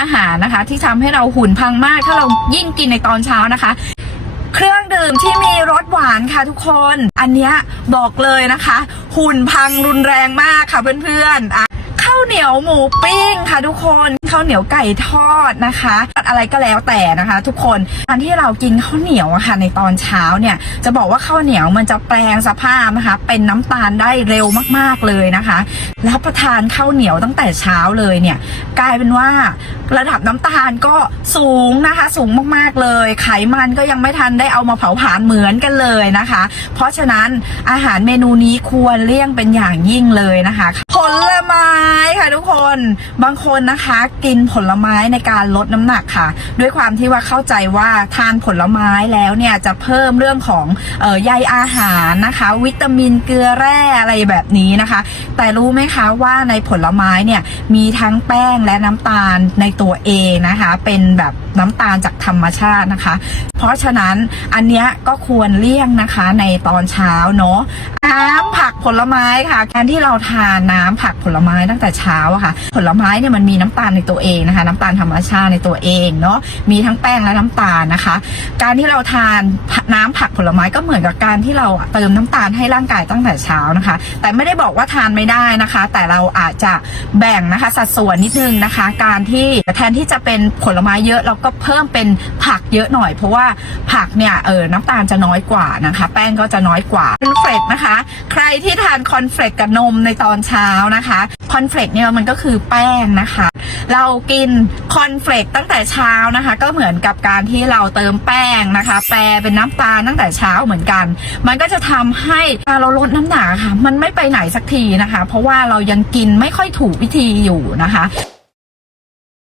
อาหารนะคะ ที่ทำให้เราหุ่นพังมาก ถ้าเรายิ่งกินในตอนเช้านะคะ เครื่องดื่มที่มีรสหวานค่ะทุกคน อันเนี้ยบอกเลยนะคะ หุ่นพังรุนแรงมากค่ะเพื่อนๆอะข้าวเหนียวหมูปิ้งค่ะทุกคนข้าวเหนียวไก่ทอดนะคะอะไรก็แล้วแต่นะคะ ทุกคนการที่เรากินข้าวเหนียวอะค่ะในตอนเช้าเนี่ยจะบอกว่าข้าวเหนียวมันจะแปลงสภาพนะคะ เป็นน้ำตาลได้เร็วมากๆเลยนะคะแล้วประทานข้าวเหนียวตั้งแต่เช้าเลยเนี่ยกลายเป็นว่าระดับน้ำตาลก็สูงนะคะ สูงมากๆเลย ไขมันก็ยังไม่ทันได้เอามาเผาผลาญเหมือนกันเลยนะคะ เพราะฉะนั้นอาหารเมนูนี้ควรเลี่ยงเป็นอย่างยิ่งเลยนะคะ ผลไม้ค่ะทุกคนบางคนนะคะ กินผลไม้ในการลดน้ำหนักค่ะ ด้วยความที่ว่าเข้าใจว่าทานผลไม้แล้วเนี่ยจะเพิ่มเรื่องของออใยอาหารนะคะ วิตามินเกลือแร่อะไรแบบนี้นะคะ แต่รู้ไหมคะว่าในผลไม้เนี่ยมีทั้งแป้งและน้ำตาลในตัวเองนะคะ เป็นแบบน้ำตาลจากธรรมชาตินะคะ เพราะฉะนั้นอันเนี้ยก็ควรเลี่ยงนะคะในตอนเช้าเนาะน้ำผักผลไม้ค่ะการที่เราทานน้ำผักผลไม้ตั้งแต่เช้าอะค่ะ ผลไม้เนี่ยมันมีน้ำตาลในตัวเองนะคะ น้ำตาลธรรมชาติในตัวเองเนาะมีทั้งแป้งและน้ำตาลนะคะ การที่เราทานน้ำผักผลไม้ก็เหมือนกับการที่เราเติมน้ำตาลให้ร่างกายตั้งแต่เช้านะคะ แต่ไม่ได้บอกว่าทานไม่ได้นะคะ แต่เราอาจจะแบ่งนะคะสัดส่วนนิดนึงนะคะ การที่แทนที่จะเป็นผลไม้เยอะเราก็เพิ่มเป็นผักเยอะหน่อย เพราะว่าผักเนี่ยเออน้ำตาลจะน้อยกว่านะคะ แป้งก็จะน้อยกว่าคอนเฟลกนะคะ ใครที่ทานคอนเฟลกกับนมในตอนเช้านะคะคอนเฟลกเนี่ยมันก็คือแป้งนะคะ เรากินคอนเฟลกตั้งแต่เช้านะคะ ก็เหมือนกับการที่เราเติมแป้งนะคะ แปรเป็นน้ำตาลตั้งแต่เช้าเหมือนกัน มันก็จะทำให้เราลดน้ำหนักค่ะ มันไม่ไปไหนสักทีนะคะ เพราะว่าเรายังกินไม่ค่อยถูกวิธีอยู่นะคะ